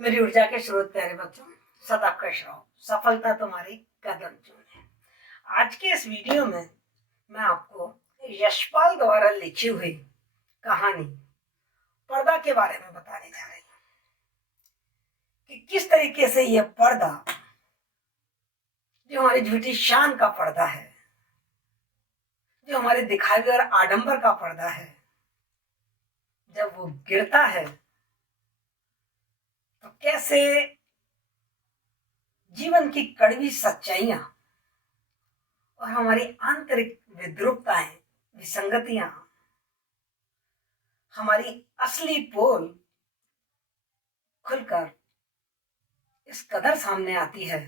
मेरी ऊर्जा के स्रोत प्यारे बच्चों, सदा खुश रहो। सफलता तुम्हारी कदम चूमे। आज के इस वीडियो में मैं आपको यशपाल द्वारा लिखी हुई कहानी पर्दा के बारे में बताने जा रही हूँ कि किस तरीके से यह पर्दा, जो हमारी झूठी शान का पर्दा है, जो हमारे दिखावे और आडंबर का पर्दा है, जब वो गिरता है तो कैसे जीवन की कड़वी सच्चाइयां और हमारी आंतरिक विद्रूपताएं, विसंगतियां, हमारी असली पोल खुलकर इस कदर सामने आती है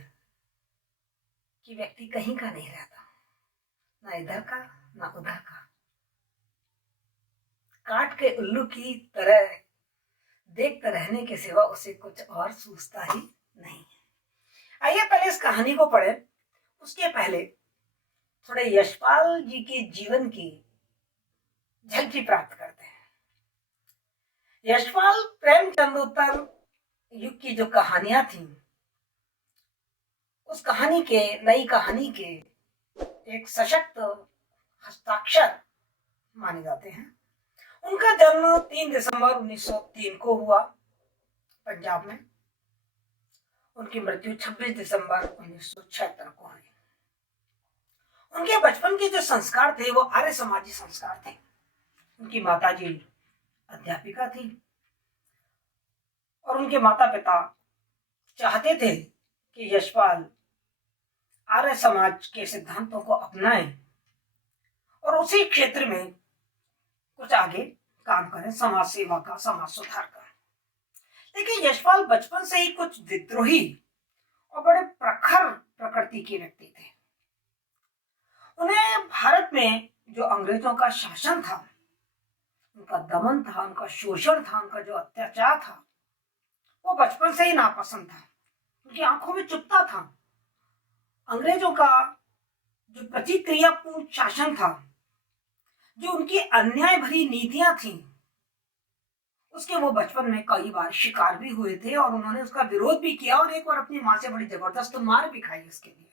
कि व्यक्ति कहीं का नहीं रहता, ना इधर का ना उधर का। काट के उल्लू की तरह देखते रहने के सिवा उसे कुछ और सूझता ही नहीं है। आइए पहले इस कहानी को पढ़े, उसके पहले थोड़े यशपाल जी के जीवन की झलकी प्राप्त करते हैं। यशपाल प्रेमचंदोत्तर युग की जो कहानियां थी, उस नई कहानी के एक सशक्त हस्ताक्षर माने जाते हैं। उनका जन्म 3 दिसंबर 1903 को हुआ पंजाब में। उनकी मृत्यु 26 दिसंबर 1976 को हुई। उनके बचपन के जो संस्कार थे वो आर्य समाजी संस्कार थे। उनकी माताजी अध्यापिका थी और उनके माता पिता चाहते थे कि यशपाल आर्य समाज के सिद्धांतों को अपनाए और उसी क्षेत्र में कुछ आगे काम करें, समाज सेवा का, समाज सुधार का। लेकिन यशपाल बचपन से ही कुछ विद्रोही और बड़े प्रखर प्रकृति के व्यक्ति थे। उन्हें भारत में जो अंग्रेजों का शासन था, उनका दमन था, उनका शोषण था, उनका जो अत्याचार था, वो बचपन से ही नापसंद था। उनकी आंखों में चुभता था। अंग्रेजों का जो प्रतिक्रियापूर्ण शासन था, जो उनकी अन्याय भरी नीतियां थी, उसके वो बचपन में कई बार शिकार भी हुए थे और उन्होंने उसका विरोध भी किया और एक बार अपनी मां से बड़ी जबरदस्त मार भी खाई उसके लिए।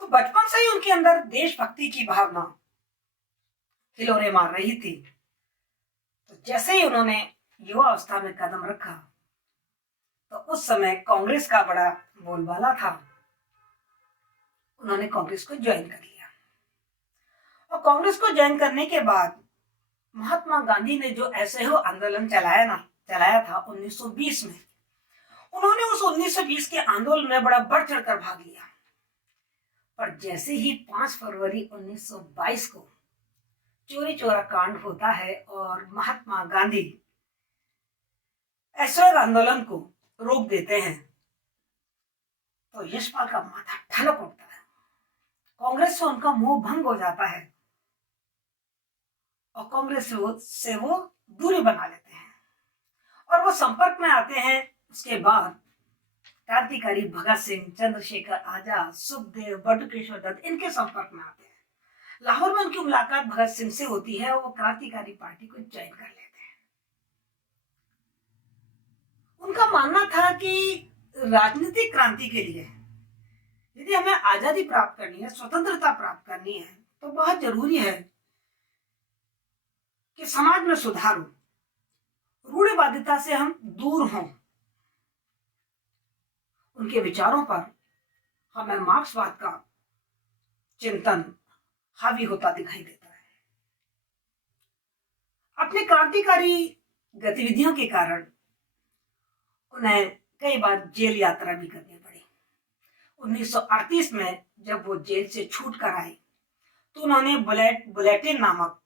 तो बचपन से ही उनके अंदर देशभक्ति की भावना हिलोरे मार रही थी। तो जैसे ही उन्होंने युवा अवस्था में कदम रखा, तो उस समय कांग्रेस का बड़ा बोलबाला था। उन्होंने कांग्रेस को ज्वाइन कर लिया और कांग्रेस को ज्वाइन करने के बाद महात्मा गांधी ने जो असहयोग आंदोलन चलाया था 1920 में, उन्होंने उस 1920 के आंदोलन में बड़ा बढ़ चढ़कर भाग लिया। पर जैसे ही 5 फरवरी 1922 को चोरी चोरा कांड होता है और महात्मा गांधी असहयोग आंदोलन को रोक देते हैं, तो यशपाल का माथा ठनक उठता है। कांग्रेस से उनका मोह भंग हो जाता है और कांग्रेस से वो दूरी बना लेते हैं और वो संपर्क में आते हैं। उसके बाद क्रांतिकारी भगत सिंह, चंद्रशेखर आजाद, सुखदेव, बटुकेश्वर दत्त, इनके संपर्क में आते हैं। लाहौर में उनकी मुलाकात भगत सिंह से होती है और वो क्रांतिकारी पार्टी को ज्वाइन कर लेते हैं। उनका मानना था कि राजनीतिक क्रांति के लिए यदि हमें आजादी प्राप्त करनी है, स्वतंत्रता प्राप्त करनी है, तो बहुत जरूरी है कि समाज में सुधार हो, रूढ़िवादिता से हम दूर हों। उनके विचारों पर हमें मार्क्सवाद का चिंतन हावी होता दिखाई देता है। अपनी क्रांतिकारी गतिविधियों के कारण उन्हें कई बार जेल यात्रा भी करनी पड़ी। 1938 में जब वो जेल से छूट कर आए, तो उन्होंने बुलेटिन नामक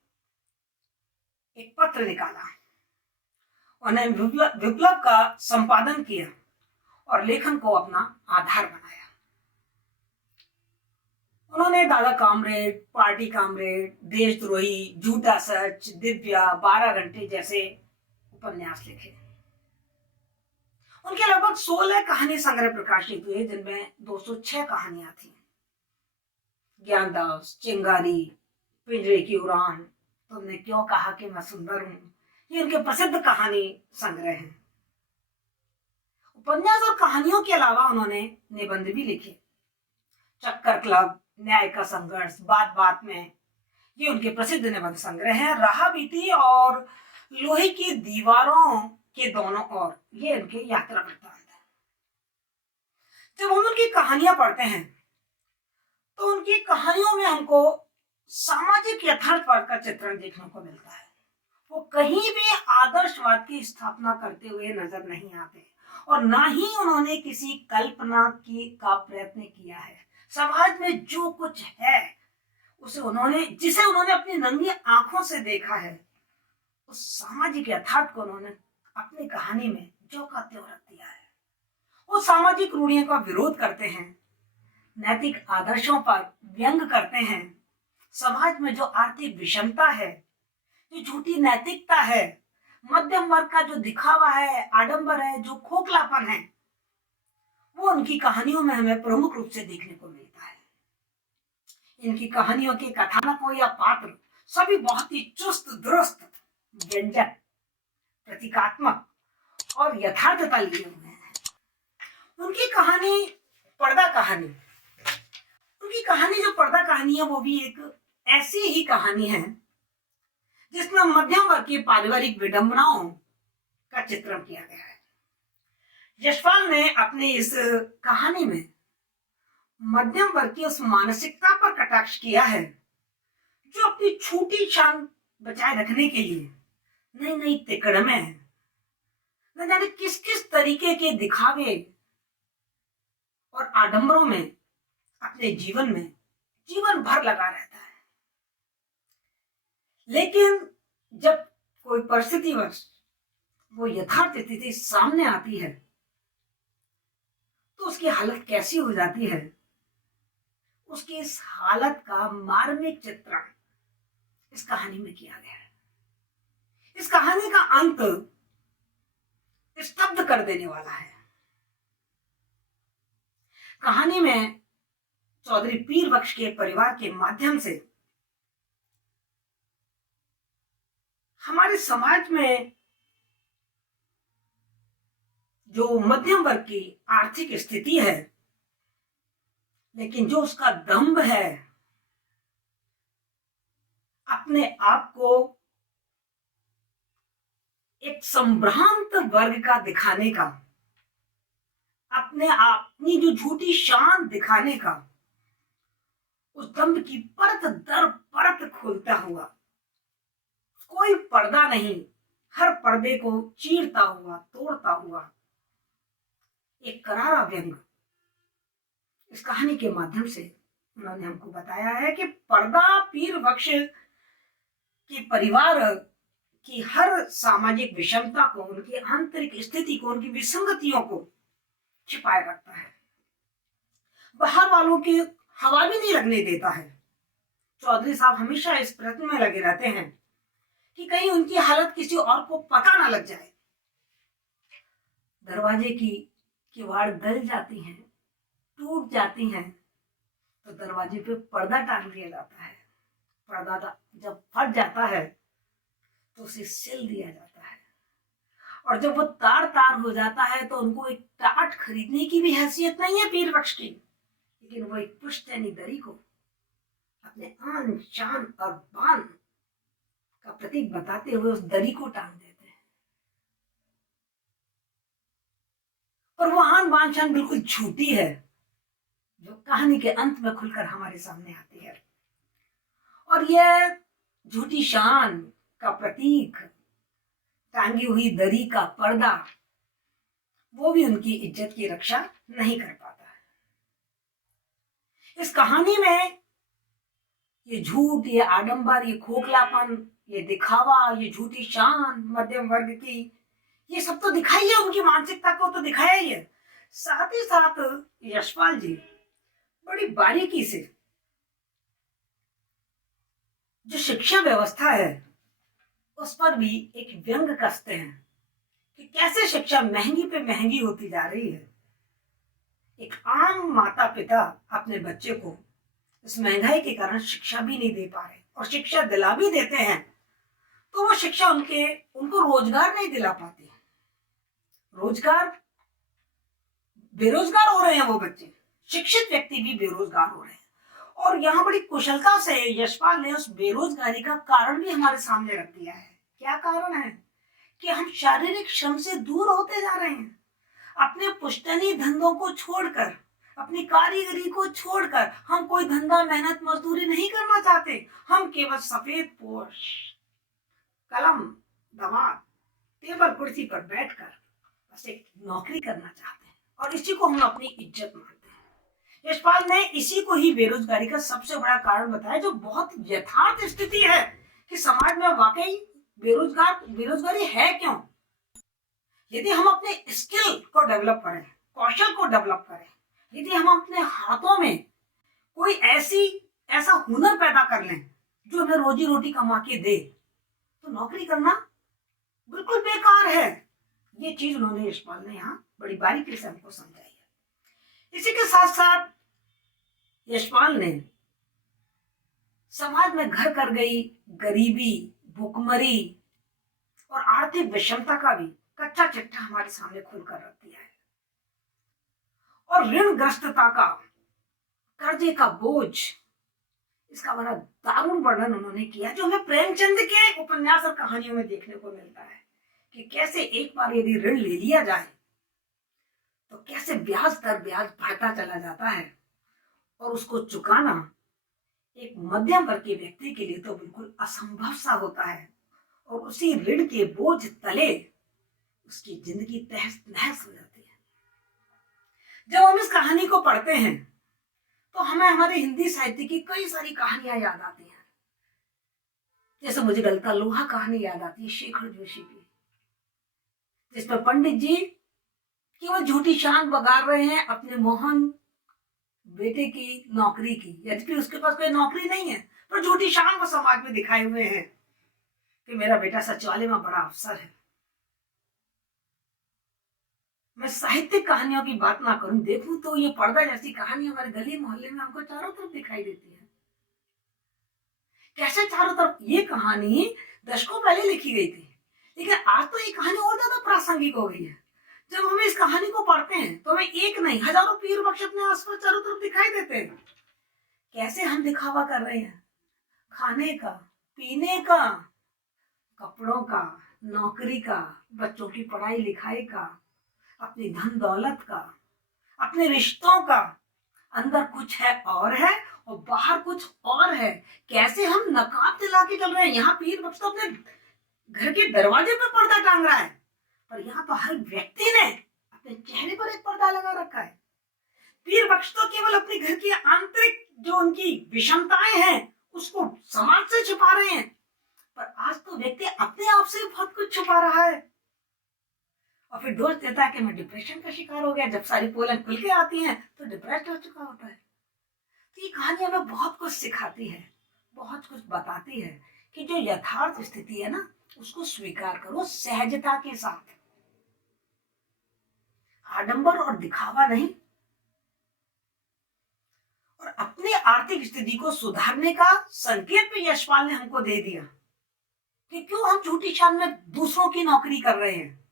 एक पत्र निकाला। उन्हें विप्लव का संपादन किया और लेखन को अपना आधार बनाया। उन्होंने दादा कामरेड, पार्टी कामरेड, देशद्रोही, झूठा सच, दिव्या, 12 घंटे जैसे उपन्यास लिखे। उनके लगभग 16 कहानी संग्रह प्रकाशित हुए, जिनमें 206 कहानियां थी। ज्ञानदास, चिंगारी, पिंजरे की उड़ान, तुमने क्यों कहा कि मैं सुंदर हूं, ये उनके प्रसिद्ध कहानी संग्रह हैं। उपन्यास और कहानियों के अलावा उन्होंने निबंध भी लिखे। चक्कर क्लब, न्याय का संघर्ष, बात बात में, ये उनके प्रसिद्ध निबंध संग्रह हैं। राह बीती और लोहे की दीवारों के दोनों ओर, ये उनके यात्रा वृत्तांत है। जब हम उनकी कहानियां पढ़ते हैं तो उनकी कहानियों में हमको सामाजिक यथार्थवाद का चित्रण देखने को मिलता है। वो कहीं भी आदर्शवाद की स्थापना करते हुए नजर नहीं आते और ना ही उन्होंने किसी कल्पना की का प्रयत्न किया है। समाज में जो कुछ है जिसे उन्होंने अपनी नंगी आंखों से देखा है, उस सामाजिक यथार्थ को उन्होंने अपनी कहानी में जो का त्यों रख दिया है। वो सामाजिक रूढ़ियों का विरोध करते हैं, नैतिक आदर्शों पर व्यंग करते हैं। समाज में जो आर्थिक विषमता है, जो झूठी नैतिकता है, मध्यम वर्ग का जो दिखावा है, आडंबर है, जो खोखलापन है, वो उनकी कहानियों में हमें प्रमुख रूप से देखने को मिलता है। इनकी कहानियों के कथानक हो या पात्र, सभी बहुत ही चुस्त दुरुस्त, व्यंजक, प्रतीकात्मक और यथार्थता लिए हुए हैं। उनकी कहानी पर्दा कहानी, उनकी कहानी जो पर्दा कहानी है, वो भी एक ऐसी ही कहानी है जिसमें मध्यम वर्ग की पारिवारिक विडंबनाओं का चित्रण किया गया है। यशपाल ने अपनी इस कहानी में मध्यम वर्ग की उस मानसिकता पर कटाक्ष किया है जो अपनी छोटी शान बचाए रखने के लिए नई नई तिकड़में, न जाने किस किस तरीके के दिखावे और आडंबरों में अपने जीवन में जीवन भर लगा रहता है। लेकिन जब कोई परिस्थितिवश वो यथार्थ स्थिति सामने आती है तो उसकी हालत कैसी हो जाती है, उसकी इस हालत का मार्मिक चित्रण इस कहानी में किया गया है। इस कहानी का अंत स्तब्ध कर देने वाला है। कहानी में चौधरी पीर बख्श के परिवार के माध्यम से हमारे समाज में जो मध्यम वर्ग की आर्थिक स्थिति है, लेकिन जो उसका दंभ है अपने आप को एक संभ्रांत वर्ग का दिखाने का, अपनी जो झूठी शान दिखाने का, उस दंभ की परत दर परत खोलता हुआ, कोई पर्दा नहीं, हर पर्दे को चीरता हुआ, तोड़ता हुआ एक करारा व्यंग इस कहानी के माध्यम से उन्होंने हमको बताया है कि पर्दा पीर बख्श की परिवार की हर सामाजिक विषमता को, उनकी आंतरिक स्थिति को, उनकी विसंगतियों को छिपाए रखता है। बाहर वालों की हवा भी नहीं लगने देता है। चौधरी साहब हमेशा इस प्रयत्न में लगे रहते हैं कि कहीं उनकी हालत किसी और को पता ना लग जाए। दरवाजे की किवाड़ गल जाती हैं, टूट जाती हैं, तो दरवाजे पे पर्दा टांग दिया जाता है। पर्दा जब फट जाता है तो उसे सिल दिया जाता है, और जब वो तार तार हो जाता है तो उनको एक टाट खरीदने की भी हैसियत नहीं है पीर बख्श की, लेकिन वो एक पुश्तैनी दरी को अपने आन शान और बान का प्रतीक बताते हुए उस दरी को टांग देते हैं। और वो आन बान शान बिल्कुल झूठी है, जो कहानी के अंत में खुलकर हमारे सामने आती है। और यह झूठी शान का प्रतीक, टांगी हुई दरी का पर्दा, वो भी उनकी इज्जत की रक्षा नहीं कर पाता है। इस कहानी में ये झूठ, ये आडंबर, ये खोखलापन, ये दिखावा, ये झूठी शान मध्यम वर्ग की, ये सब तो दिखाई है, उनकी मानसिकता को तो दिखाया ही है। साथ ही साथ यशपाल जी बड़ी बारीकी से जो शिक्षा व्यवस्था है उस पर भी एक व्यंग कसते हैं कि कैसे शिक्षा महंगी पे महंगी होती जा रही है। एक आम माता पिता अपने बच्चे को इस महंगाई के कारण शिक्षा भी नहीं दे पा रहे, और शिक्षा दिला भी देते हैं तो वो शिक्षा उनको रोजगार नहीं दिला पाती। रोजगार बेरोजगार हो रहे हैं वो बच्चे, शिक्षित व्यक्ति भी बेरोजगार हो रहे हैं। और यहाँ बड़ी कुशलता से यशपाल ने उस बेरोजगारी का कारण भी हमारे सामने रख दिया है। क्या कारण है? कि हम शारीरिक श्रम से दूर होते जा रहे हैं। अपने पुश्तैनी धंधों को छोड़कर, अपनी कारीगरी को छोड़कर हम कोई धंधा, मेहनत, मजदूरी नहीं करना चाहते। हम केवल सफेद पोश, कलम, दमाग, टेबल कुर्सी पर बैठकर बस एक नौकरी करना चाहते हैं और इसी को हम अपनी इज्जत मानते हैं। यशपाल ने इसी को ही बेरोजगारी का सबसे बड़ा कारण बताया, जो बहुत यथार्थ स्थिति है कि समाज में वाकई बेरोजगारी है क्यों। यदि हम अपने स्किल को डेवलप करें, कौशल को डेवलप करें, यदि हम अपने हाथों में कोई ऐसा हुनर पैदा कर लें जो हमें रोजी रोटी कमा के दे, तो नौकरी करना बिल्कुल बेकार है। ये चीज उन्होंने यशपाल ने यहाँ बड़ी बारीकी से हमको समझाई है। इसी के साथ साथ यशपाल ने समाज में घर कर गई गरीबी, भुखमरी और आर्थिक विषमता का भी कच्चा चिट्ठा हमारे सामने खुलकर रख दिया है। और ऋणग्रस्तता का, कर्जे का बोझ, इसका बड़ा दारुण वर्णन उन्होंने किया, जो हमें प्रेमचंद के उपन्यास और कहानियों में देखने को मिलता है कि कैसे एक बार यदि ऋण ले लिया जाए तो कैसे ब्याज दर ब्याज बढ़ता चला जाता है और उसको चुकाना एक मध्यम वर्ग के व्यक्ति के लिए तो बिल्कुल असंभव सा होता है। और उसी ऋण के बोझ तले उसकी जिंदगी तहस नहस हो जाती है। जब हम इस कहानी को पढ़ते हैं तो हमें हमारे हिंदी साहित्य की कई सारी कहानियां याद आती हैं। जैसे मुझे गलता लोहा कहानी याद आती है शेखर जोशी की, जिसमें पंडित जी केवल झूठी शान बगार रहे हैं अपने मोहन बेटे की नौकरी की, यद्यपि उसके पास कोई नौकरी नहीं है, पर झूठी शान वो समाज में दिखाए हुए हैं कि मेरा बेटा सचिवालय में बड़ा अफसर है। मैं साहित्यिक कहानियों की बात ना करूं, देखूं तो ये पर्दा जैसी कहानी हमारे गली मोहल्ले में हमको चारों तरफ दिखाई देती है। कैसे चारों तरफ? ये कहानी दशकों पहले लिखी गई थी, लेकिन आज तो ये कहानी और ज्यादा प्रासंगिक हो गई है। जब हम इस कहानी को पढ़ते हैं तो हमें एक नहीं हजारों पीर बख्श अपने आसपास चारों तरफ दिखाई देते हैं। कैसे हम दिखावा कर रहे हैं खाने का, पीने का, कपड़ों का, नौकरी का, बच्चों की पढ़ाई लिखाई का, अपनी धन दौलत का, अपने रिश्तों का। अंदर कुछ है और बाहर कुछ और है। कैसे हम नकाब दिला के चल रहे हैं। यहाँ पीर बख्श तो अपने घर के दरवाजे पर पर्दा टांग रहा है, पर यहाँ तो हर व्यक्ति ने अपने चेहरे पर एक पर्दा लगा रखा है। पीर बख्श तो केवल अपने घर की आंतरिक जो उनकी विषमताएं हैं उसको समाज से छुपा रहे हैं, पर आज तो व्यक्ति अपने आप से बहुत कुछ छुपा रहा है और फिर दोष देता है कि मैं डिप्रेशन का शिकार हो गया। जब सारी पोलन खुल के आती हैं तो डिप्रेस्ड हो चुका होता है। तो ये कहानी हमें बहुत कुछ सिखाती है, बहुत कुछ बताती है कि जो यथार्थ स्थिति है ना, उसको स्वीकार करो सहजता के साथ, आडंबर और दिखावा नहीं। और अपनी आर्थिक स्थिति को सुधारने का संकेत भी यशपाल ने हमको दे दिया कि क्यों हम झूठी शान में दूसरों की नौकरी कर रहे हैं,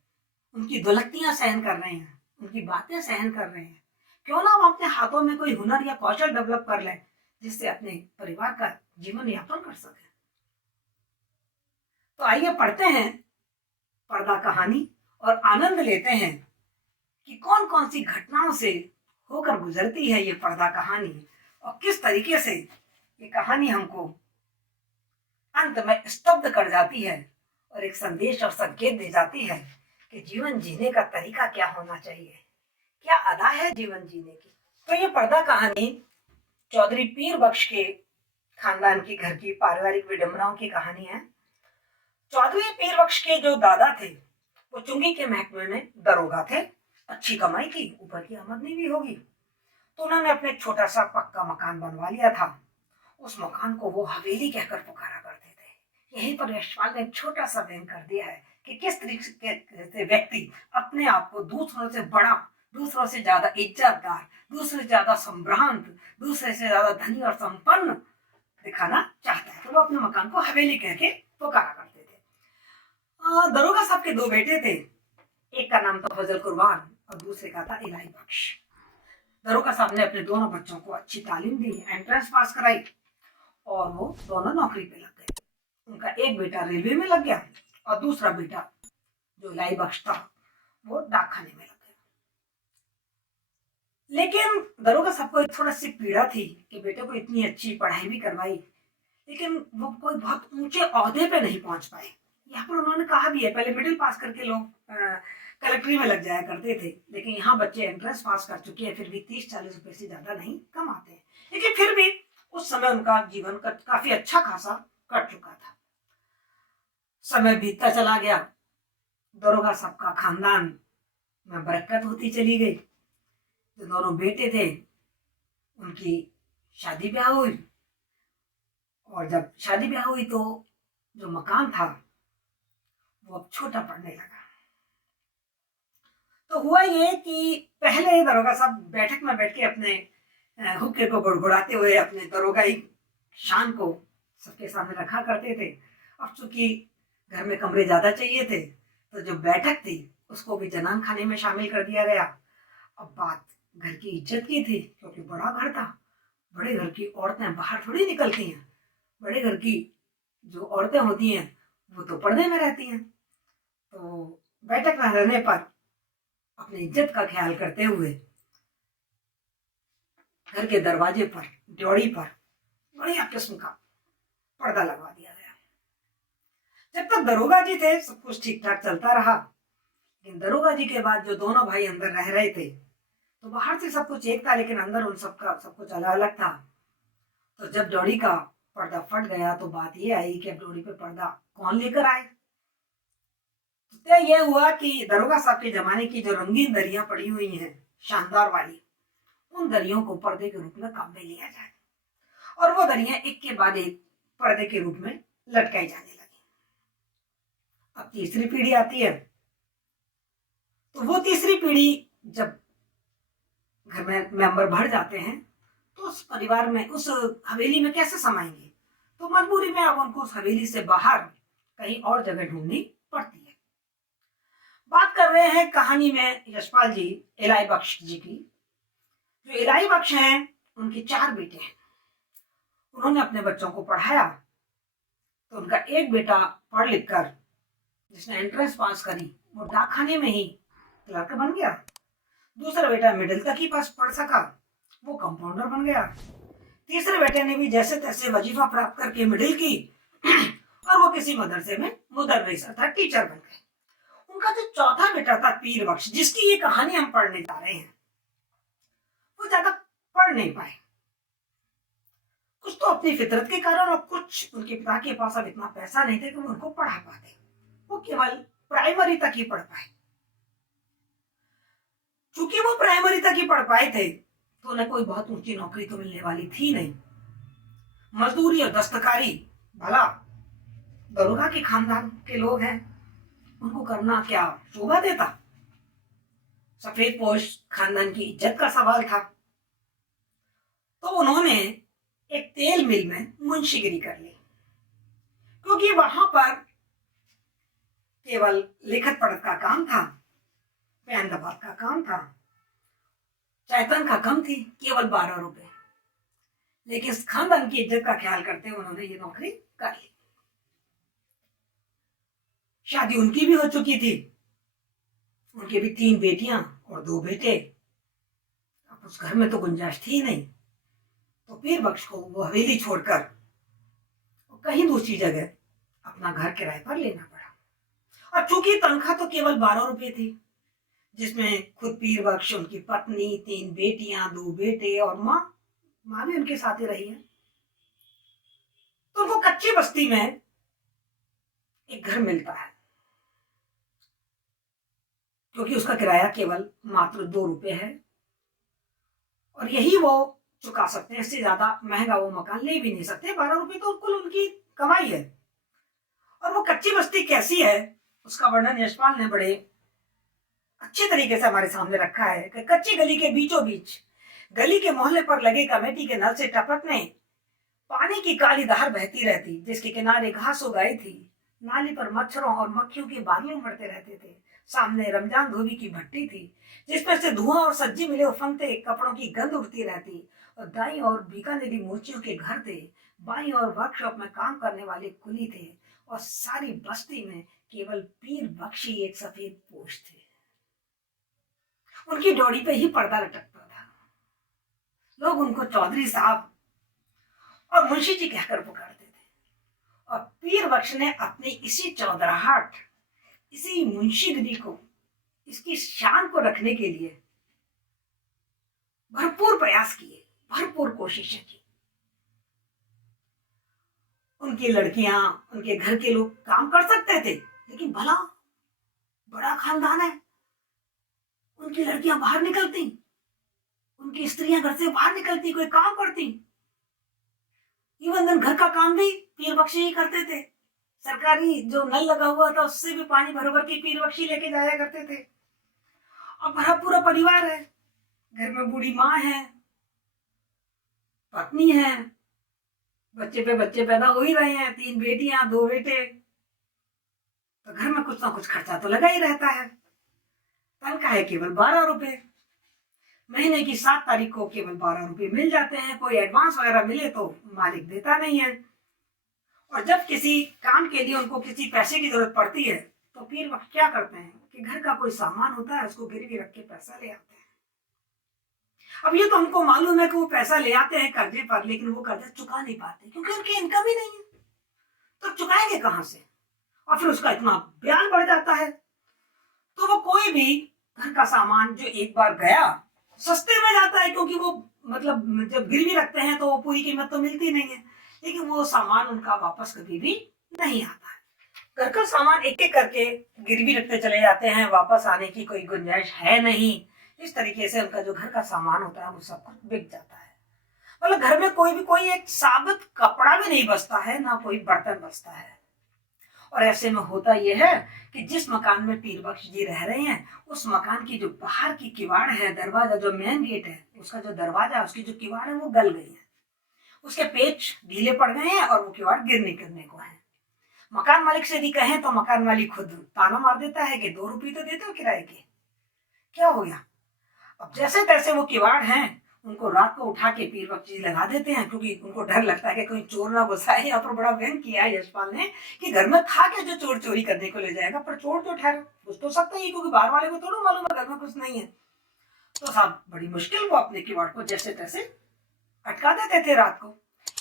उनकी दुलत्तियां सहन कर रहे हैं, उनकी बातें सहन कर रहे हैं। क्यों ना हम अपने हाथों में कोई हुनर या कौशल डेवलप कर लें जिससे अपने परिवार का जीवन यापन कर सके। तो आइए पढ़ते हैं पर्दा कहानी और आनंद लेते हैं कि कौन कौन सी घटनाओं से होकर गुजरती है ये पर्दा कहानी और किस तरीके से ये कहानी हमको अंत में स्तब्ध कर जाती है और एक संदेश और संकेत दे जाती है कि जीवन जीने का तरीका क्या होना चाहिए, क्या अदा है जीवन जीने की। तो ये पर्दा कहानी चौधरी पीर बख्श के खानदान की घर की पारिवारिक विडंबनाओं की कहानी है। चौधरी पीर बख्श के जो दादा थे वो चुंगी के महकमे में दरोगा थे, अच्छी कमाई थी, ऊपर की आमदनी भी होगी। तो उन्होंने अपने छोटा सा पक्का मकान बनवा लिया था। उस मकान को वो हवेली कहकर पुकारा करते थे। यहीं पर यशपाल ने छोटा सा व्यंग कर दिया है कि किस तरीके से व्यक्ति अपने आप को दूसरों से बड़ा, दूसरों से ज्यादा इज्जतदार, दूसरे से ज्यादा संभ्रांत, दूसरे से ज्यादा धनी और संपन्न दिखाना चाहता है। तो वो अपने मकान को हवेली कह के पुकारा करते थे। दरोगा साहब के दो बेटे थे, एक का नाम था फजल कुर्बान और दूसरे का था इलाही बख्श। दरोगा साहब ने अपने दोनों बच्चों को अच्छी तालीम दी, एंट्रेंस पास कराई और वो दोनों नौकरी पे लग गए। उनका एक बेटा रेलवे में लग गया और दूसरा बेटा जो इलाही बख्श था वो डाकखाने में लग गया। लेकिन दरोगा साहब को एक थोड़ा सी पीड़ा थी कि बेटे को इतनी अच्छी पढ़ाई भी करवाई, लेकिन वो कोई बहुत ऊंचे ओहदे पे नहीं पहुंच पाए। यहाँ पर उन्होंने कहा भी है, पहले मिडिल पास करके लोग कलेक्ट्री में लग जाया करते थे, लेकिन यहाँ बच्चे एंट्रेंस पास कर चुके हैं, फिर भी 30-40 रुपए से ज्यादा नहीं कमाते हैं। लेकिन फिर भी उस समय उनका जीवन काफी अच्छा खासा कट चुका था। समय बीतता चला गया, दरोगा साहब का खानदान में बरकत होती चली गई। जो दोनों बेटे थे उनकी शादी ब्याह हुई, और जब शादी ब्याह हुई तो जो मकान था वो अब छोटा पड़ने लगा। तो हुआ ये कि पहले दरोगा साहब बैठक में बैठ के अपने हुक्के को गुड़गुड़ाते हुए अपने दरोगाई शान को सबके सामने रखा करते थे। अब चूंकि घर में कमरे ज्यादा चाहिए थे तो जो बैठक थी उसको भी जनान खाने में शामिल कर दिया गया। अब बात घर की इज्जत की थी, क्योंकि बड़ा घर था। बड़े घर की औरतें बाहर थोड़ी निकलती हैं, बड़े घर की जो औरतें होती हैं वो तो पर्दे में रहती हैं। तो बैठक में रहने पर अपनी इज्जत का ख्याल करते हुए घर के दरवाजे पर, ड्योढ़ी पर बढ़िया किस्म का पर्दा लगवा दिया गया। जब तक दरोगा जी थे सब कुछ ठीक ठाक चलता रहा, लेकिन दरोगा जी के बाद जो दोनों भाई अंदर रह रहे थे तो बाहर से सब कुछ एक था, लेकिन अंदर उन सबका सब कुछ अलग अलग था। तो जब ड्योढ़ी का पर्दा फट गया तो बात ये आई कि अब ड्योढ़ी पे पर्दा कौन लेकर आए। तो यह हुआ कि दरोगा साहब के जमाने की जो रंगीन दरियां पड़ी हुई हैं शानदार वाली, उन दरियों को पर्दे के रूप में काम में लिया जाए, और वो दरियां एक के बाद एक पर्दे के रूप में लटकाई जाने लगी। अब तीसरी पीढ़ी आती है, तो वो तीसरी पीढ़ी जब घर में मेंबर बढ़ जाते हैं तो उस परिवार में, उस हवेली में कैसे समाएंगे, तो मजबूरी में अब उनको उस हवेली से बाहर कहीं और जगह ढूंढनी पड़ती है। बात कर रहे हैं कहानी में यशपाल जी इलाही बख्श जी की। जो इलाही बख्श हैं उनके 4 बेटे हैं। उन्होंने अपने बच्चों को पढ़ाया तो उनका एक बेटा पढ़ लिख कर, जिसने एंट्रेंस पास करी, वो डाकखाने में ही क्लर्क बन गया। दूसरा बेटा मिडिल तक ही पास पढ़ सका, वो कंपाउंडर बन गया। तीसरे बेटे ने भी जैसे तैसे वजीफा प्राप्त करके मिडिल की और वो किसी मदरसे में मुदर्रिस अर्थात टीचर बन गए। उनका जो चौथा बेटा था पीर बख्श, जिसकी ये कहानी हम पढ़ने जा रहे हैं, वो ज्यादा पढ़ नहीं पाए। कुछ तो अपनी फितरत के कारण और कुछ उनके पिता के पास अब इतना पैसा नहीं था कि वो उनको पढ़ा पाते। वो केवल प्राइमरी तक ही पढ़ पाए। चूंकि वो प्राइमरी तक ही पढ़ पाए थे तो उन्हें कोई बहुत ऊंची नौकरी तो मिलने वाली थी नहीं। मजदूरी और दस्तकारी, भला दरोगा के खानदान के लोग हैं, उनको करना क्या शोभा देता। सफेद पोश खानदान की इज्जत का सवाल था। तो उन्होंने एक तेल मिल में मुंशीगिरी कर ली, क्योंकि वहां पर केवल लिखत पढ़त का काम था, पैन दबाव का काम था, चाहे तनख्वाह कम थी, केवल 12 रुपए। लेकिन इस खानदान की इज्जत का ख्याल करते हुए उन्होंने ये नौकरी कर ली। शादी उनकी भी हो चुकी थी, उनके भी 3 बेटियां और 2 बेटे। अब उस घर में तो गुंजाइश थी नहीं, तो पीर बख्श को वो हवेली छोड़कर कहीं दूसरी जगह अपना घर किराए पर लेना पड़ा। और चूंकि तनख्वाह तो केवल 12 रुपए थी, जिसमें खुद पीर बख्श, उनकी पत्नी, 3 बेटियां, 2 बेटे और माँ भी उनके साथ ही रही है, तो वो कच्ची बस्ती में एक घर मिलता है, क्योंकि उसका किराया केवल मात्र 2 रुपए है और यही वो चुका सकते हैं। इससे ज्यादा महंगा वो मकान ले भी नहीं सकते। 12 रुपए तो कुल उनकी कमाई है। और वो कच्ची बस्ती कैसी है उसका वर्णन यशपाल ने बड़े अच्छे तरीके से हमारे सामने रखा है कि कच्ची गली के बीचों बीच, गली के मोहल्ले पर लगे कमेटी के नल से टपकने पानी की काली धार बहती रहती, जिसके किनारे घास उगाई थी। नाली पर मच्छरों और मक्खियों के बादल उमड़ते रहते थे। सामने रमजान धोबी की भट्टी थी, जिसमें से धुआं और सज्जी मिले उफनते कपड़ों की गंध उड़ती रहती। और दाईं ओर बीकानेरी मोचियों के घर थे, बाईं ओर वर्कशॉप में काम करने वाले कुली थे, और सारी बस्ती में केवल पीर बख्शी एक सफेद पोश थे। उनकी डोरी पे ही पर्दा लटकता था। लोग उनको चौधरी साहब और मुंशी जी कहकर पुकारते थे। और पीर बख्श ने अपनी इसी चौधराहट, इसी मुंशीगिरी को, इसकी शान को रखने के लिए भरपूर प्रयास किए, भरपूर कोशिशें की। उनकी लड़कियां, उनके घर के लोग काम कर सकते थे, लेकिन भला बड़ा खानदान है, उनकी लड़कियां बाहर निकलती, उनकी स्त्रियां घर से बाहर निकलती, कोई काम करती। इवन घर का काम भी पीर बख्शी ही करते थे। सरकारी जो नल लगा हुआ था उससे भी पानी भर भर के पीर बख्शी लेके जाया करते थे। और भरा पूरा परिवार है, घर में बूढ़ी माँ है, पत्नी है, बच्चे पे बच्चे पैदा हो ही रहे हैं, 3 बेटियां 2 बेटे, तो घर में कुछ ना कुछ खर्चा तो लगा ही रहता है। तनख्वाह है केवल 12 रुपए, महीने की 7 तारीख को केवल 12 रुपए मिल जाते हैं। कोई एडवांस वगैरह मिले तो मालिक देता नहीं है। और जब किसी काम के लिए उनको किसी पैसे की जरूरत पड़ती है तो पीर वक्त क्या करते हैं कि घर का कोई सामान होता है उसको गिरवी रख के पैसा ले आते हैं। अब ये तो हमको मालूम है कि वो पैसा ले आते हैं कर्जे पर, लेकिन वो कर्जा चुका नहीं पाते क्योंकि उनकी इनकम ही नहीं है, तो चुकाएंगे कहां से? और फिर उसका इतना ब्याज बढ़ जाता है। तो वो कोई भी घर का सामान जो एक बार गया सस्ते में जाता है, क्योंकि वो मतलब जब गिरवी रखते हैं तो वो पूरी कीमत तो मिलती नहीं है, लेकिन वो सामान उनका वापस कभी भी नहीं आता है। घर का सामान एक एक करके गिरवी रखते चले जाते हैं, वापस आने की कोई गुंजाइश है नहीं। इस तरीके से उनका जो घर का सामान होता है वो सब कुछ बिक जाता है। मतलब घर में कोई एक साबित कपड़ा भी नहीं बचता है, ना कोई बर्तन बचता है। और ऐसे में होता यह है कि जिस मकान में पीर बख्श जी रह रहे हैं उस मकान की जो बाहर की किवाड़ है, दरवाजा जो मेन गेट है उसका जो दरवाजा है, उसकी जो किवाड़ है वो गल गई है, उसके पेच ढीले पड़ गए हैं और वो किवाड़ गिरने को है। मकान मालिक से यदि कहें तो मकान मालिक खुद ताना मार देता है कि 2 रुपये तो देते हो किराए के, क्या हो गया। अब जैसे तैसे वो किवाड़ हैं उनको रात को उठा के पीर बख्श जी लगा देते हैं, क्योंकि उनको डर लगता है कि कोई चोर ना घुसाए। यहाँ पर बड़ा व्यंग किया है यशपाल ने कि घर में था क्या जो चोर चोरी करने को ले जाएगा, पर चोर तो ठहर घुस तो सकता ही, क्योंकि बाहर वाले को थोड़ा मालूम है घर में कुछ नहीं है। तो साहब बड़ी मुश्किल वो अपने किवाड़ को जैसे तैसे अटका देते थे रात को,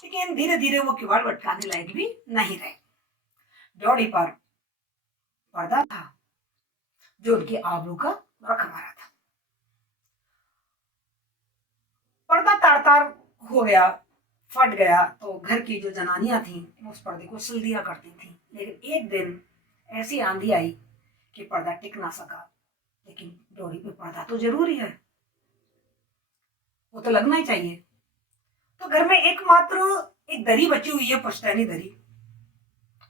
लेकिन धीरे धीरे वो किवाड़ अटकाने लायक भी नहीं रहे। डोरी पर पर्दा था जो उनकी आबरू का रखवाला था। पर्दा तार तार हो गया, फट गया, तो घर की जो जनानियां थी उस पर्दे को सिल दिया करती थी। लेकिन एक दिन ऐसी आंधी आई कि पर्दा टिक ना सका, लेकिन डोरी पे पर्दा तो जरूरी है, वो तो लगना ही चाहिए। तो घर में एकमात्र एक दरी बची हुई है, पुश्तैनी दरी,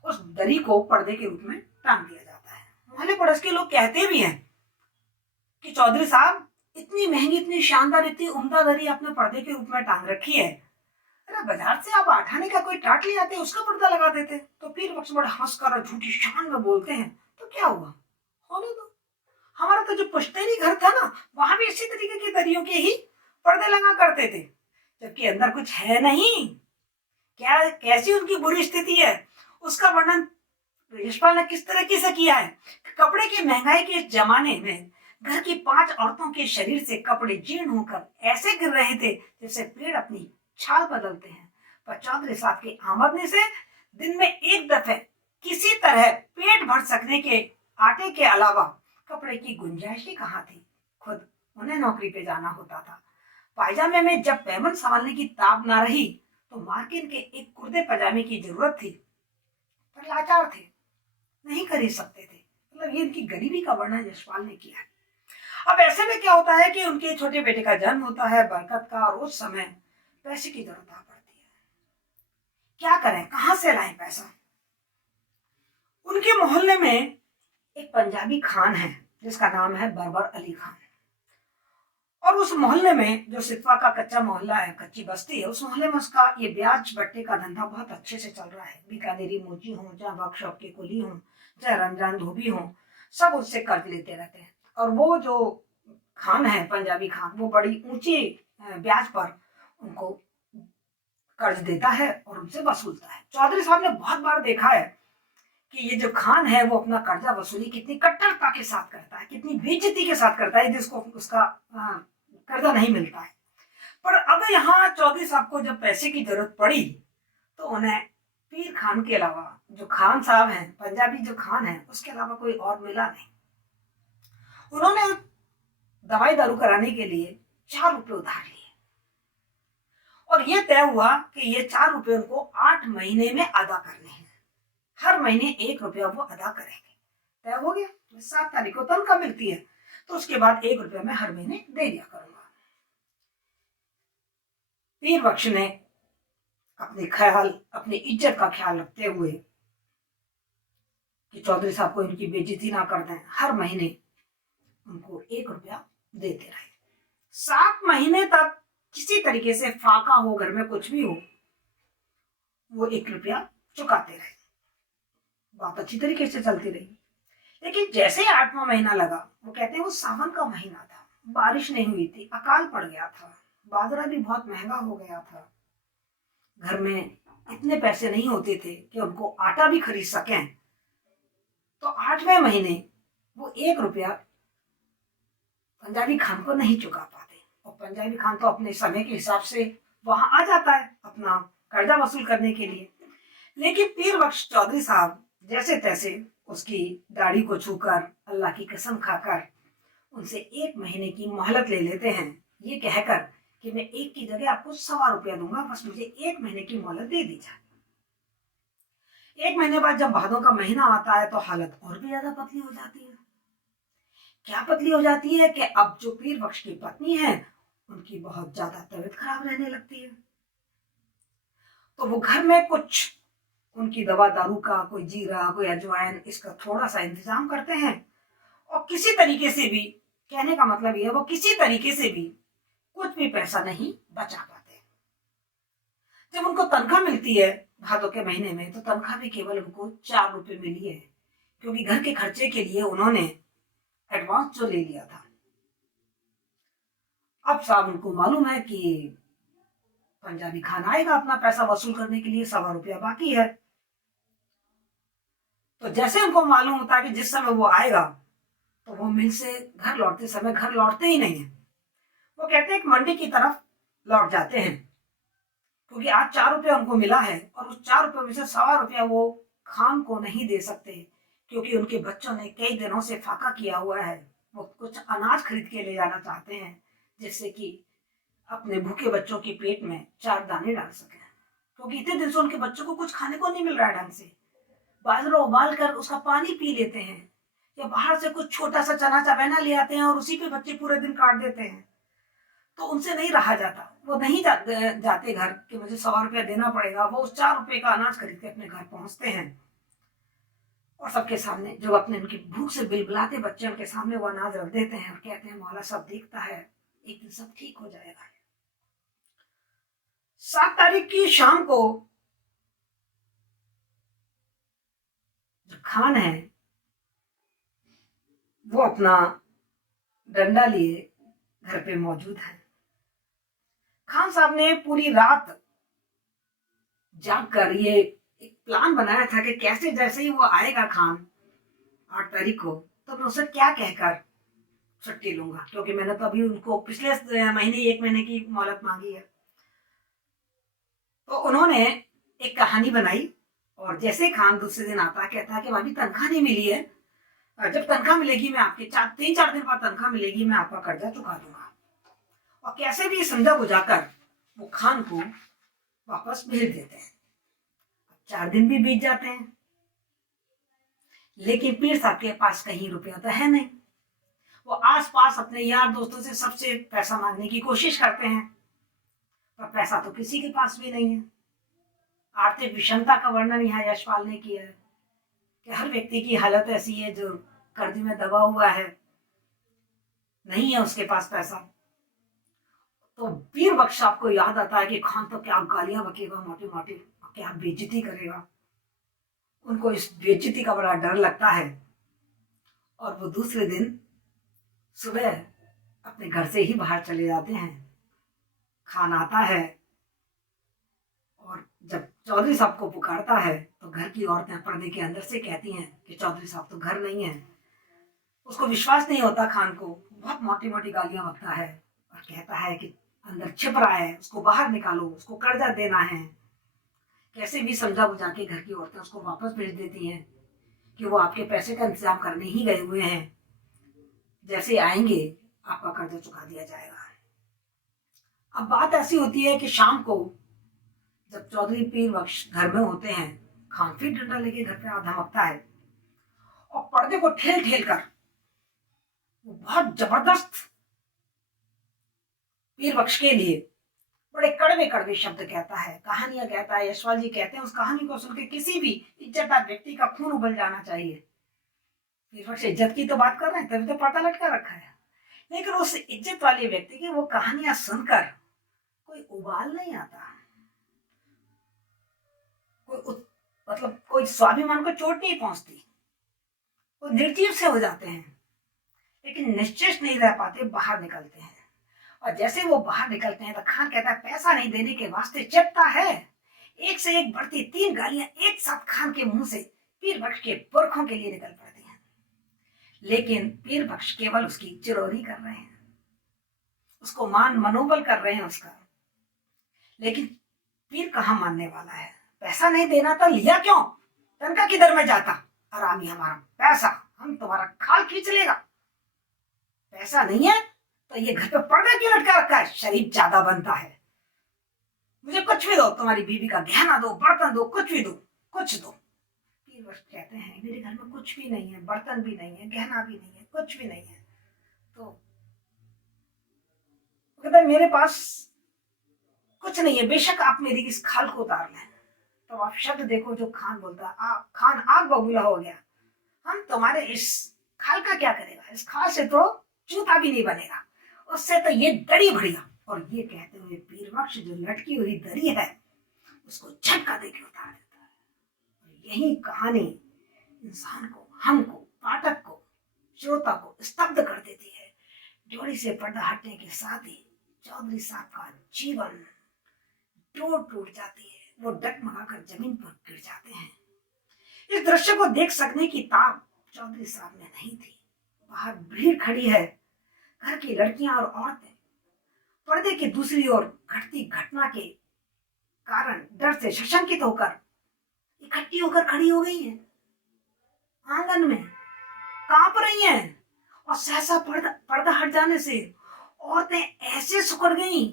उस दरी को पर्दे के रूप में टांग दिया जाता है। मोहल्ले पड़ोस के लोग कहते भी हैं कि चौधरी साहब इतनी महंगी, इतनी शानदार, इतनी उम्दा दरी आपने पर्दे के रूप में टांग रखी है, अरे बाजार से आप 8 आने का कोई टाट ले आते उसका पर्दा लगा देते। तो पीर बख्श बड़ा हंसकर और झूठी शान में बोलते हैं, तो क्या हुआ, होने दो। हमारा तो जो पुश्तैनी घर था ना वहां भी इसी तरीके की दरियों के ही पर्दे लगा करते थे, जबकि अंदर कुछ है नहीं। क्या कैसी उनकी बुरी स्थिति है उसका वर्णन यशपाल ने किस तरीके से किया है। कपड़े की महंगाई के इस जमाने में घर की 5 औरतों के शरीर से कपड़े जीर्ण होकर ऐसे गिर रहे थे जैसे पेड़ अपनी छाल बदलते हैं। पर चौधरी साहब की आमदनी से दिन में एक दफे किसी तरह पेट भर सकने के आटे के अलावा कपड़े की गुंजाइश ही कहाँ थी। खुद उन्हें नौकरी पे जाना होता था। पायजामे में जब पैमन संभालने की ताब ना रही तो मार्किन के एक कुर्ते पजामे की जरूरत थी, पर लाचार थे, नहीं खरीद सकते थे। मतलब ये इनकी गरीबी का वर्णन यशपाल ने किया। अब ऐसे में क्या होता है कि उनके छोटे बेटे का जन्म होता है, बरकत का, और उस समय पैसे की जरूरत आ पड़ती है। क्या करें, कहां से लाएं पैसा। उनके मोहल्ले में एक पंजाबी खान है जिसका नाम है बरबर अली खान, और उस मोहल्ले में जो सितवा का कच्चा मोहल्ला है, कच्ची बस्ती है, उस मोहल्ले में उसका ये ब्याज बट्टे का धंधा बहुत अच्छे से चल रहा है। बीकानेरी मोची हो, चाहे वर्कशॉप के कुली हो, चाहे रमजान धोबी हो, सब उससे कर्ज लेते रहते हैं। और वो जो खान है, पंजाबी खान, वो बड़ी ऊंची ब्याज पर उनको कर्ज देता है और उनसे वसूलता है। चौधरी साहब ने बहुत बार देखा है कि ये जो खान है वो अपना कर्जा वसूली कितनी कट्टरता के साथ करता है, कितनी बेइज्जती के साथ करता है, जिसको उसका कर्जा नहीं मिलता है। पर अब यहाँ चौधरी साहब को जब पैसे की जरूरत पड़ी तो उन्हें पीर खान के अलावा, जो खान साहब हैं, पंजाबी जो खान है, उसके अलावा कोई और मिला नहीं। उन्होंने दवाई दारू कराने के लिए 4 रुपए उधार लिए और ये तय हुआ कि ये 4 रुपए उनको 8 महीने में अदा करने हैं। हर महीने 1 रुपया वो अदा करेंगे। तय हो गया। 7 तारीख को तनख्वाह मिलती है तो उसके बाद 1 रुपया मैं हर महीने दे दिया करूंगा। पीर बख्श ने अपनी इज्जत का ख्याल रखते हुए कि चौधरी साहब को इनकी बेइज्जती ना कर दें, हर महीने उनको 1 रुपया देते रहे। 7 महीने तक किसी तरीके से फाका हो, घर में कुछ भी हो, वो 1 रुपया चुकाते रहे। बात अच्छी तरीके से चलती रही। लेकिन जैसे 8वां महीना लगा, वो कहते हैं वो सावन का महीना था, बारिश नहीं हुई थी, अकाल पड़ गया था, बाजरा भी बहुत महंगा हो गया था, घर में इतने पैसे नहीं होते थे कि उनको आटा भी खरीद सकें। तो 8वें महीने वो 1 रुपया पंजाबी खान को नहीं चुका पाते। और पंजाबी खान तो अपने समय के हिसाब से वहां आ जाता है अपना कर्जा वसूल करने के लिए। लेकिन पीर बख्श चौधरी साहब जैसे तैसे उसकी दाढ़ी को छूकर, अल्लाह की कसम खाकर उनसे 1 महीने की मोहलत ले लेते हैं, ये कहकर कि मैं 1 की जगह आपको 1.25 रुपया दूंगा, बस मुझे 1 महीने की मोहलत दे दीजिए। 1 महीने बाद जब भादों का महीना आता है तो हालत और भी ज्यादा पतली हो जाती है। क्या पतली हो जाती है कि अब जो पीर बख्श की पत्नी है उनकी बहुत ज्यादा तबीयत खराब रहने लगती है। तो वो घर में कुछ उनकी दवा दारू का, कोई जीरा, कोई अजवाइन, इसका थोड़ा सा इंतजाम करते हैं और किसी तरीके से भी, कहने का मतलब ये है, वो किसी तरीके से भी कुछ भी पैसा नहीं बचा पाते। जब उनको तनख्वाह मिलती है भादों के महीने में, तो तनख्वाह भी केवल उनको 4 रुपए मिली है, क्योंकि घर के खर्चे के लिए उन्होंने एडवांस जो ले लिया था। अब साहब उनको मालूम है कि पंजाबी खान आएगा अपना पैसा वसूल करने के लिए, 1.25 रुपया बाकी है। तो जैसे उनको मालूम होता है कि जिस समय वो आएगा तो वो मिल से घर लौटते समय घर लौटते ही नहीं है, वो कहते हैं एक मंडी की तरफ लौट जाते हैं, क्योंकि आज 4 रुपया उनको मिला है और उस 4 रुपये में से 1.25 रुपया वो खान को नहीं दे सकते, क्योंकि उनके बच्चों ने कई दिनों से फाका किया हुआ है। वो कुछ अनाज खरीद के ले जाना चाहते हैं, जिससे कि अपने भूखे बच्चों के पेट में 4 दाने डाल सके, क्योंकि इतने दिन से उनके बच्चों को कुछ खाने को नहीं मिल रहा है ढंग से। बाजरा उबाल कर उसका पानी पी लेते हैं, या बाहर से कुछ छोटा सा चना चबेना ले आते हैं और उसी पे बच्चे पूरे दिन काट देते हैं। तो उनसे नहीं रहा जाता, वो नहीं जाते घर कि मुझे 1.25 रुपया देना पड़ेगा। वो उस 4 रुपए का अनाज खरीद के अपने घर पहुंचते हैं और सबके सामने, जो अपने उनकी भूख से बिलबिलाते बच्चे, उनके सामने वो अनाज रख देते हैं और कहते हैं मौला सब देखता है, एक दिन सब ठीक हो जाएगा। 7 तारीख की शाम को जो खान है वो अपना डंडा लिए घर पे मौजूद है। खान साहब ने पूरी रात जाग कर ये एक प्लान बनाया था कि कैसे, जैसे ही वो आएगा खान 8 तारीख को, तो मैं उसे क्या कहकर छुट्टी लूंगा, क्योंकि मैंने तो अभी उनको पिछले महीने 1 महीने की मोहलत मांगी है। तो उन्होंने एक कहानी बनाई और जैसे खान दूसरे दिन आता, कहता है कि भाभी तनख्वाह नहीं मिली है, जब तनख्वाह मिलेगी मैं आपके 3-4 दिन बाद तनख्वाह मिलेगी, मैं आपका कर्जा चुका दूंगा। और कैसे भी समझा बुझाकर वो खान को वापस भेज देते हैं। 4 दिन भी बीत जाते हैं, लेकिन पीर साहब के पास कहीं रुपया तो है नहीं। वो आसपास अपने यार दोस्तों से सबसे पैसा मांगने की कोशिश करते हैं, पर पैसा तो किसी के पास भी नहीं है। आर्थिक विषमता का वर्णन यहाँ यशपाल ने किया है कि हर व्यक्ति की हालत ऐसी है जो कर्ज में दबा हुआ है, नहीं है उसके पास पैसा। तो पीर बख्श आपको याद आता है कि खान तो क्या गालियां बकेगा, मोटे मोटे क्या बेइज्जती करेगा। उनको इस बेइज्जती का बड़ा डर लगता है और वो दूसरे दिन सुबह अपने घर से ही बाहर चले जाते हैं। खान आता है और जब चौधरी साहब को पुकारता है तो घर की औरतें पर्दे के अंदर से कहती हैं कि चौधरी साहब तो घर नहीं है। उसको विश्वास नहीं होता खान को, बहुत मोटी मोटी गालियां बकता है और कहता है कि अंदर छिप रहा है, उसको बाहर निकालो, उसको कर्जा देना है। कैसे भी समझा बुझा के घर की औरतें उसको वापस भेज देती हैं कि वो आपके पैसे का इंतजाम करने ही गए हुए हैं, जैसे आएंगे आपका कर्जा चुका दिया जाएगा। अब बात ऐसी होती है कि शाम को जब चौधरी पीर बख्श घर में होते हैं, खान फिर डंडा लेके घर पे आ धमकता है और पर्दे को ठेल ठेल कर वो बहुत जबरदस्त पीर बख्श के लिए बड़े कड़वे कड़वे शब्द कहता है, कहानियां कहता है। यशपाल जी कहते हैं उस कहानी को सुनकर किसी भी इज्जतदार व्यक्ति का खून उबल जाना चाहिए। पीर बख्श इज्जत की तो बात कर रहे हैं, तभी तो पर्दा लटका रखा है, लेकिन उस इज्जत वाले व्यक्ति की वो कहानियां सुनकर कोई उबाल नहीं आता, मतलब कोई स्वाभिमान को चोट नहीं पहुंचती, वो निर्जीव से हो जाते हैं, लेकिन निश्चेष नहीं रह पाते, बाहर निकलते हैं। और जैसे वो बाहर निकलते हैं तो खान कहता है पैसा नहीं देने के वास्ते चिपता है। एक से एक बढ़ती 3 गालियां एक साथ खान के मुंह से पीर बख्श के पुरखों के लिए निकल पड़ती हैं, लेकिन पीर बख्श केवल उसकी चिरौरी कर रहे हैं, उसको मान मनोबल कर रहे हैं उसका। लेकिन पीर कहाँ मानने वाला है। पैसा नहीं देना तो लिया क्यों, तनका किधर में जाता, आरामी हमारा पैसा, हम तुम्हारा खाल खींच लेगा। पैसा नहीं है तो ये घर पे पर्दा क्यों लटका रखा है, शरीफ ज्यादा बनता है, मुझे कुछ भी दो, तुम्हारी बीवी का गहना दो, बर्तन दो, कुछ भी दो, कुछ दो। पीर बख्श कहते हैं मेरे घर में कुछ भी नहीं है, बर्तन भी नहीं है, गहना भी नहीं है, कुछ भी नहीं है। तो कहता है मेरे पास कुछ नहीं है, बेशक आप मेरी इस खाल को उतार लें। तो आप शब्द देखो जो खान बोलता है, खान आग बबूला हो गया, हम तुम्हारे इस खाल का क्या करेगा, इस खाल से तो जूता भी नहीं बनेगा, उससे तो ये दरी बढ़िया। और ये कहते हुए पीर बख्श जो लटकी हुई दरी है उसको झटका देके उतार देता है। और यही कहानी इंसान को, हमको, पाठक को, श्रोता को स्तब्ध कर देती है। जोड़ी से पर्दा हटने के साथ ही चौधरी साहब का जीवन टूट जाती है, वो डगमगाकर जमीन पर गिर जाते हैं। इस दृश्य को देख सकने की ताक चौधरी साहब में नहीं थी। बाहर भीड़ खड़ी है, घर की लड़कियां और औरतें पर्दे की दूसरी ओर घटती घटना के कारण डर से सशंकित होकर इकट्ठी होकर खड़ी हो गई हैं, आंगन में कांप रही हैं। और सहसा पर्दा हट जाने से औरतें ऐसे सिकुड़ गईं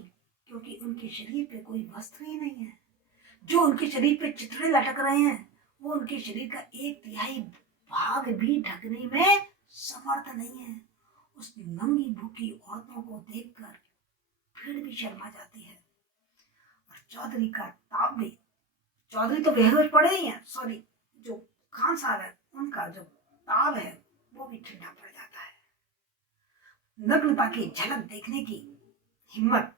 क्योंकि उनके शरीर पे कोई वस्त्र ही नहीं है। जो उनके शरीर पे चिथड़े लटक रहे हैं वो उनके शरीर का 1/3 भाग भी ढकने में समर्थ नहीं है। उस नंगी भूखी औरतों को देखकर भीड़ भी शर्मा जाती है और चौधरी का ताव भी, चौधरी तो बेहोश पड़े ही हैं, सॉरी, जो खान साहब है उनका जो ताव है वो भी ठंडा पड़ जाता है। नग्नता की झलक देखने की हिम्मत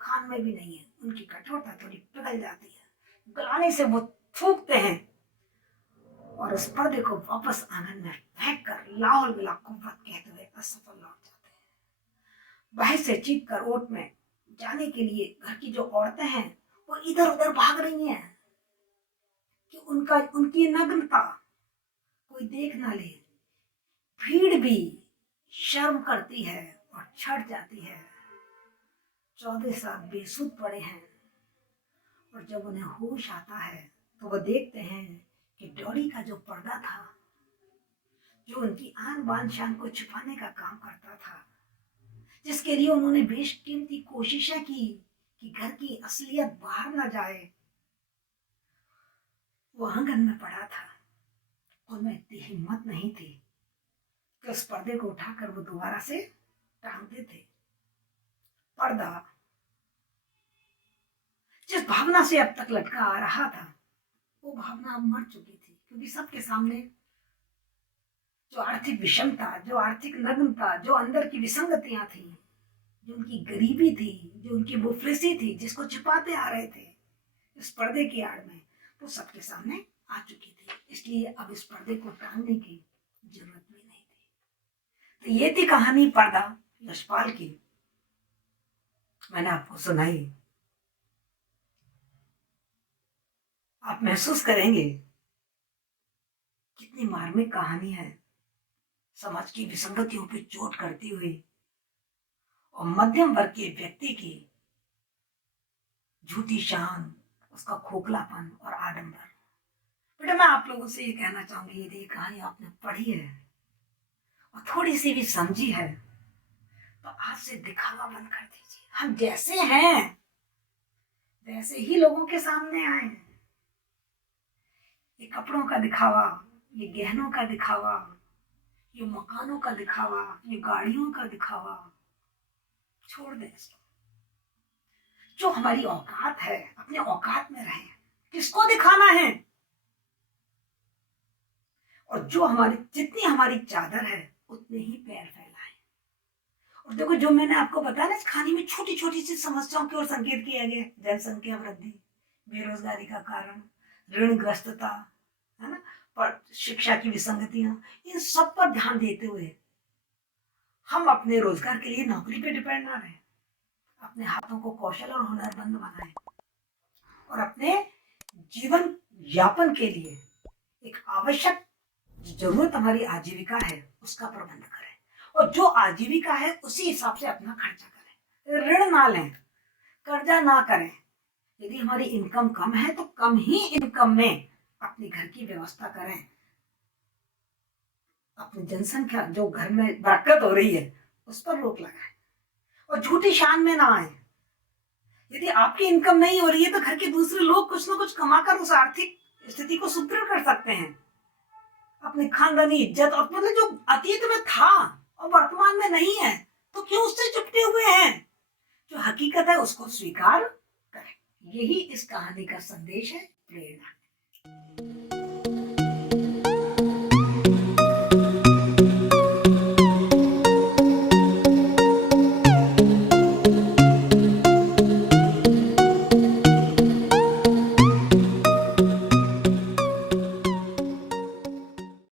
खान में भी नहीं है, उनकी कठोरता थोड़ी पिघल जाती है। गलाने से वो थूकते हैं और उस पर्दे को वापस आंगन में फेंक कर लाहौल बिला कुव्वत कहते हुए असफल लौट जाते हैं। बाहर से चीख कर ओट में जाने के लिए घर की जो औरतें हैं वो इधर उधर भाग रही हैं कि उनकी नग्नता कोई देख ना ले। भीड़ भी शर्म करती है और छट जाती है। चौधरी साहब बेसुध पड़े हैं और जब उन्हें होश आता है तो वो देखते हैं कि डोरी का जो पर्दा था, जो उनकी आन बान शान को छुपाने का काम करता था, जिसके लिए उन्होंने बेशकीमती कोशिशें की कि घर की असलियत बाहर ना जाए, वो आंगन में पड़ा था। उनमें इतनी हिम्मत नहीं थी कि उस पर्दे को उठाकर वो दोबारा से टांगते थे। पर्दा जिस भावना से अब तक लटका आ रहा था वो भावना अब मर चुकी थी, क्योंकि सबके सामने जो आर्थिक विषमता, जो आर्थिक नग्नता, जो अंदर की विसंगतियां थी, जो उनकी गरीबी थी, जो उनकी मुफलिसी थी, जिसको छिपाते आ रहे थे इस पर्दे की आड़ में, वो सबके सामने आ चुकी थी। इसलिए अब इस पर्दे को टांगने की जरूरत भी नहीं थी। तो ये थी कहानी पर्दा यशपाल की, मैंने आपको सुनाई। आप महसूस करेंगे कितनी मार्मिक कहानी है, समाज की विसंगतियों पे चोट करती हुई और मध्यम वर्ग के व्यक्ति की झूठी शान, उसका खोखलापन और आडंबर। बेटा मैं आप लोगों से ये कहना चाहूंगी, यदि ये कहानी आपने पढ़ी है और थोड़ी सी भी समझी है तो आज से दिखावा बंद कर दीजिए। हम जैसे हैं वैसे ही लोगों के सामने आए। ये कपड़ों का दिखावा, ये गहनों का दिखावा, ये मकानों का दिखावा, ये गाड़ियों का दिखावा छोड़ दें। जो हमारी औकात है अपने औकात में रहें। किसको दिखाना है? और जो हमारी जितनी हमारी चादर है उतने ही पैर फैलाएं। और देखो जो मैंने आपको बताया ना, इस कहानी में छोटी छोटी सी समस्याओं की ओर संकेत किया गया। जनसंख्या वृद्धि, बेरोजगारी का कारण, ऋणग्रस्तता, है ना, पर शिक्षा की विसंगतियां, इन सब पर ध्यान देते हुए हम अपने रोजगार के लिए नौकरी पे डिपेंड ना रहें, अपने हाथों को कौशल और हुनरमंद बनाएं और अपने जीवन यापन के लिए एक आवश्यक जरूरत हमारी आजीविका है उसका प्रबंध करें। और जो आजीविका है उसी हिसाब से अपना खर्चा करें, ऋण ना लें, कर्जा ना करें। यदि हमारी इनकम कम है तो कम ही इनकम में अपने घर की व्यवस्था करें। अपनी जनसंख्या जो घर में बरकत हो रही है उस पर रोक लगाएं और झूठी शान में ना आए। यदि आपकी इनकम नहीं हो रही है तो घर के दूसरे लोग कुछ ना कुछ कमाकर उस आर्थिक स्थिति को सुदृढ़ कर सकते हैं। अपनी खानदानी इज्जत और मतलब जो अतीत में था और वर्तमान में नहीं है तो क्यों उससे चिपटे हुए हैं? जो हकीकत है उसको स्वीकार करें। यही इस कहानी का संदेश है, प्रेरणा।